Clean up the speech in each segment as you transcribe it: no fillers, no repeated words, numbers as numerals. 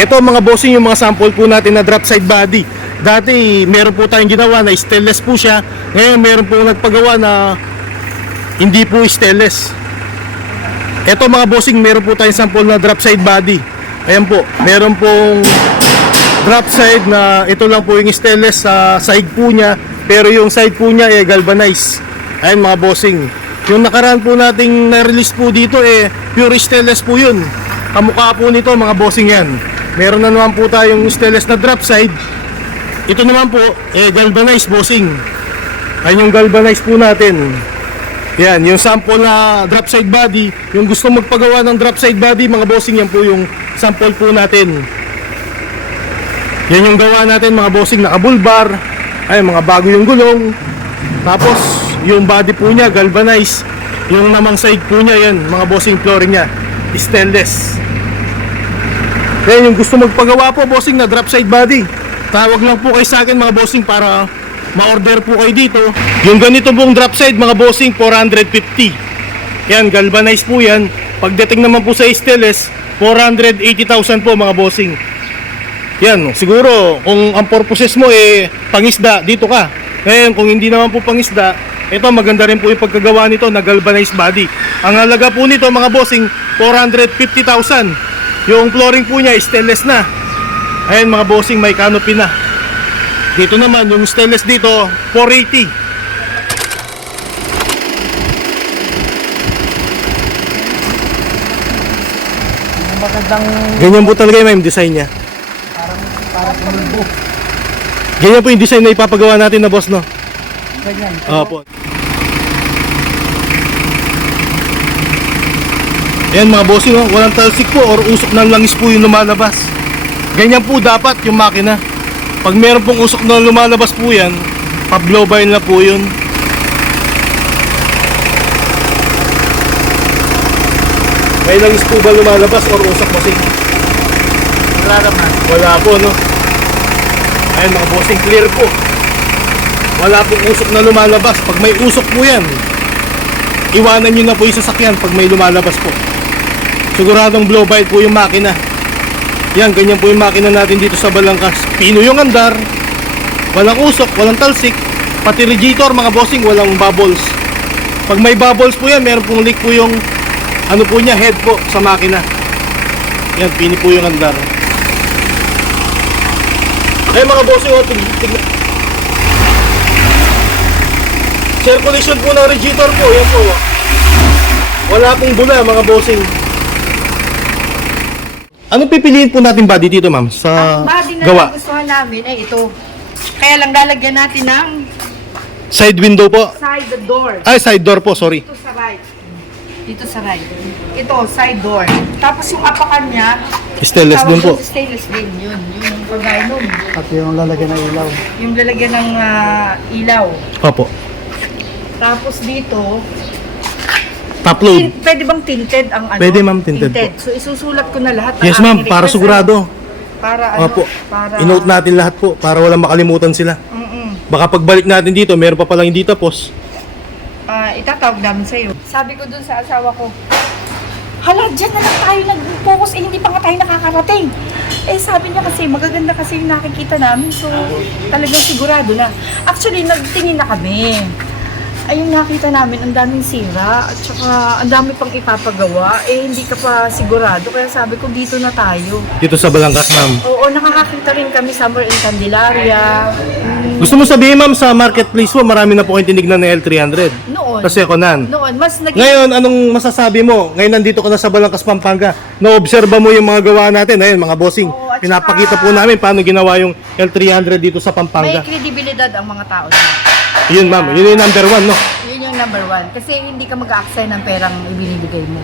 Ito mga bossing, yung mga sample po natin na drop side body. Dati meron po tayong ginawa na stainless po siya. Ngayon meron po nagpagawa na hindi po stainless. Ito mga bossing, meron po tayong sample na drop side body. Ayan po, meron pong drop side na ito lang po yung stainless sa side po niya, pero yung side po niya galvanized. Ayan mga bossing, yung nakaraan po nating na-release po dito pure stainless po yun. Kamukha po nito mga bossing yan. Meron na naman po tayong stainless na drop side. Ito naman po galvanized bossing. Ayan yung galvanized po natin. Yan, yung sample na drop side body. Yung gusto magpagawa ng drop side body mga bossing, yan po yung sample po natin. Yan yung gawa natin mga bossing, naka-bull-bar. Ay, mga bago yung gulong. Tapos, yung body po niya, galvanized. Yung namang side po niya, yan, mga bossing, flooring niya, stainless. Yan, yung gusto magpagawa po, bossing, na drop side body. Tawag lang po kayo sa akin, mga bossing, para ma-order po kayo dito. Yung ganito pong drop side, mga bossing, 450. Yan, galvanized po yan. Pagdating naman po sa stainless, 480,000 po mga bossing. Yan, siguro kung ang purposes mo pangisda, dito ka. Ngayon kung hindi naman po pangisda, ito maganda rin po yung pagkagawa nito na galvanized body. Ang halaga po nito mga bossing, 450,000. Yung flooring po niya stainless na. Ayan mga bossing, may canopy na. Dito naman yung stainless dito, 480. Magandang Ganyan po talaga yung design niya. parang pulbo. Ganyan po yung design na ipapagawa natin na boss, no? Ganyan. Opo. Ayan mga bossing, oh, walang talsik po or usok ng langis po yung lumalabas. Ganyan po dapat yung makina. Pag meron pong usok na lumalabas po yan, pa-blow by na po yun. May langis po ba lumalabas or usok bossing? Wala naman. Wala po, no? Ayan mga bossing, clear po. Wala pong usok na lumalabas. Pag may usok po yan, iwanan nyo na po yung sasakyan pag may lumalabas po. Siguradong blow by po yung makina. Yan, ganyan po yung makina natin dito sa Balangkas. Pino yung andar, walang usok, walang talsik. Pati radiator mga bossing, walang bubbles. Pag may bubbles po yan, meron pong leak po yung ano po niya, head po sa makina. Yan, pini po yung andar. Ay mga bossing, tignan. Circulation po ng radiator po, yan po. Wala pong bula mga bossing. Anong pipiliin po natin body dito ma'am sa Body na gawa? nagustuhan namin ay ito. Kaya lang lalagyan natin ng Side window po? side door. Ay, side door po, sorry. Dito sa right. Dito sa right. Ito, side door. Tapos yung apakan niya, Stainless din po. Stainless din, yun. Yung kagaya nun. At yung lalagyan ng ilaw. Yung lalagyan ng ilaw. Opo. Tapos dito, Top load. pwede bang tinted ang ano? Pwede, ma'am, tinted po. So isusulat ko na lahat. Yes ma'am, para sigurado. Para ano? Opo. Para... I-note natin lahat po para walang makalimutan sila. Baka pagbalik natin dito, meron pa palang hindi tapos. Itatawag namin sa'yo. Sabi ko dun sa asawa ko, hala, dyan na lang tayo nag-focus, hindi pa nga tayo nakakarating. Sabi niya kasi, magaganda kasi yung nakikita namin, so talagang sigurado na. Actually, nagtingin na kami. Ayun, nakita namin, ang daming sira, at saka ang dami pang ipapagawa, hindi ka pa sigurado, kaya sabi ko, dito na tayo. Dito sa Balangkas ma'am. Oo, nakakakita rin kami somewhere in Candelaria. Gusto mo sabihin ma'am, sa marketplace mo, marami na po kayong tinignan na L300. Noon. Kasi konan. Noon, mas Ngayon, anong masasabi mo? Ngayon nandito ka na sa Balangkas, Pampanga. Na-obserba mo yung mga gawa natin. Ayun, mga bossing. Oo, at Pinapakita saka- po namin paano ginawa yung L300 dito sa may Pampanga. kredibilidad ang mga tao na. Yun ma'am, yun yung number 1, no? Yun yung number 1. Kasi hindi ka mag-a-access ng perang ibinibigay mo.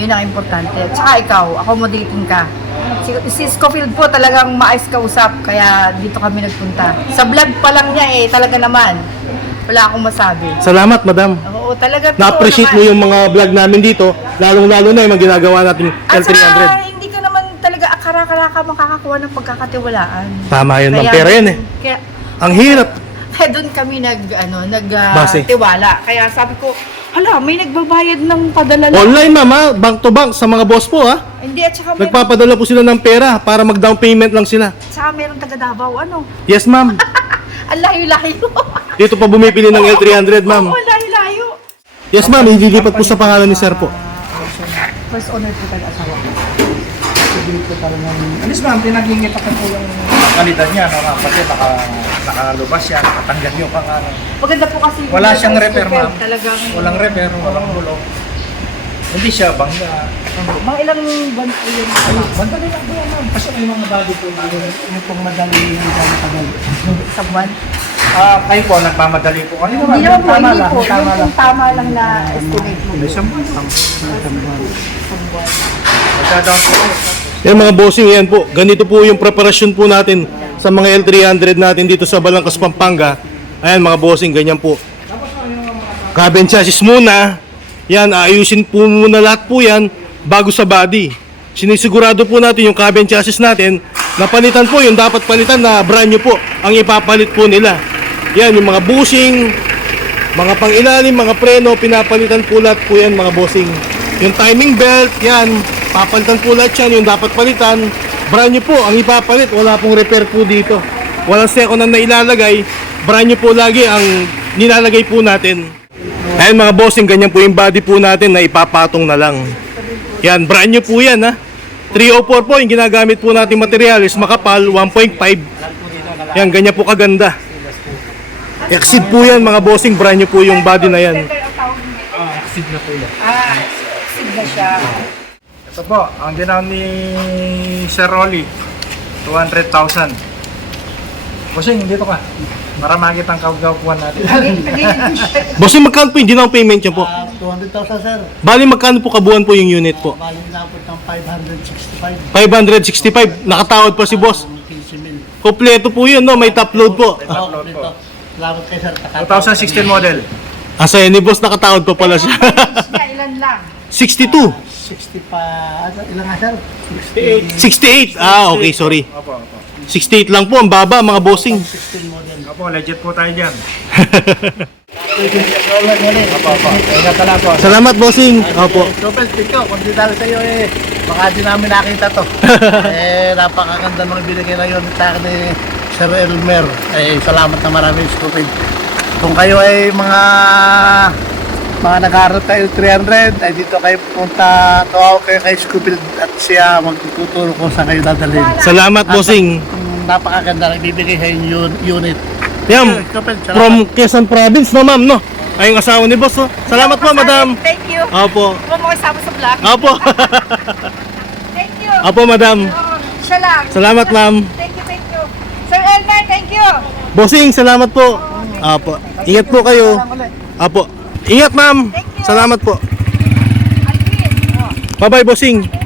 Yun ang importante. Tsaka ikaw, accommodating ka. Si Scofield po talagang maayos kausap, kaya dito kami nagpunta. Sa vlog pa lang niya talaga naman. Wala akong masabi. Salamat, madam. Oo, talaga. Na-appreciate mo yung mga vlog namin dito, lalong-lalo na yung mga ginagawa natin At L300. saka, hindi ka naman talaga akara-karaka makakakuha ng pagkakatiwalaan. Tama yun, ma'am. Kaya Pera yan Kaya, Ang hirap. kaya doon kami Base. tiwala. Kaya sabi ko, Hala, may nagbabayad ng padala lang. Online ma'am ha, bank to bank sa mga boss po ha. Hindi, at saka meron, Nagpapadala po sila ng pera para mag-down payment lang sila. saka meron taga Davao, ano? Yes ma'am. Ang layo-layo. Dito pa bumipili ng L300 ma'am. Oo, layo-layo. Yes ma'am, ililipat po sa pangalan ni sir po. First owner po tayo asawa ko. Sabihin ko parang ng... Alis ma'am, pinagingit ako po yung kalidad niya, no, ma'am, kasi nakalubas siya, nakatanggal yung pangalan. Maganda po kasi. Wala yung siyang repair, sticker, ma'am. Talagang. Walang repair, walang bulong. Hindi siya bangga. Mga ilang buwan po yun. Bandali lang po yan, ma'am. Kasi may mga body po dito. Yung pong madali yung gano'ng tagal. Sa buwan. Kayo po, nagmamadali po. Ano Hindi naman po, Tama hindi lang, po. tama Yung lang. kung tama lang na estimate mo. Hindi siya ma'am. Isang buwan. Magda-down po. Yan mga bossing, yan po. Ganito po yung preparasyon po natin sa mga L300 natin dito sa Balangkas, Pampanga. Ayan mga bossing, ganyan po. Cab and chassis muna. Yan, ayusin po muna lahat po yan bago sa body. Sinisigurado po natin yung cab and chassis natin na palitan po yung dapat palitan na brand new po ang ipapalit po nila. Yan, yung mga bushing, mga pangilalim, mga preno, pinapalitan po lahat po yan mga bossing. Yung timing belt, yan, papalitan po lahat yan, yung dapat palitan. Brand new po ang ipapalit, wala pong repair po dito. Walang second na ilalagay, brand new po lagi ang nilalagay po natin. Ayan mga bossing, ganyan po yung body po natin na ipapatong na lang. Yan, brand new po yan ha. 304 po, yung ginagamit po natin material is makapal, 1.5. Yan, ganyan po kaganda. Exceed po yan mga bossing, brand new po yung body na yan. Exceed na po yan. Exceed na siya. Ito po, ang ginamit ni Sir Rolly, 200,000. Bossing, dito ka. Para makita ang kagawpuan natin. Bossing, magkano po yung down payment niyo po? 200,000 sir. Bali, magkano po kabuuan po yung unit po? Bali inabot ng 565. 565, nakatawad pa si boss. 15 mil. Kompleto po yun, no? May top load po. Upload po. Salamat kay sir. 2016 model. Asaya ni boss, nakatawad pa pala siya. Ilan lang? 62, 60 pa... Ano, ilan nga sir? 68. Ah, okay, sorry. Opo, opo. 68 lang po, ang baba mga bossing. 16 model. Opo, legit po tayo dyan. Roller mo rin. Opo, opo. Ingat ka lang po. Salamat bossing. Opo. Super stick ko. Kung di dahil sa iyo baka di namin nakita to. Napakaganda nung ibinigay na yun sa akin ni Sir Elmer. Salamat na marami, stupid. Kung kayo ay mga nag-aaral kayo 300, ay dito kayo punta, tuwaw kayo kay Scoopy at siya magtuturo kung saan kayo dadalhin. Salamat bossing. Napakaganda na ibibigay sa inyo unit. Yan, Scoopy, salamat. from Quezon Province no ma'am no? Ay yung asawa ni boss no? Salamat po madam. Thank you. Opo. Huwag mo kasama sa vlog. Opo. Thank you. Opo madam. Oo, siya lang. Salamat ma'am. Thank you, thank you. Sir Elmer, thank you. Bossing, salamat po. Opo. Ingat po kayo. Opo. Ingat ma'am. Salamat po. Alvin. Bye bye bossing.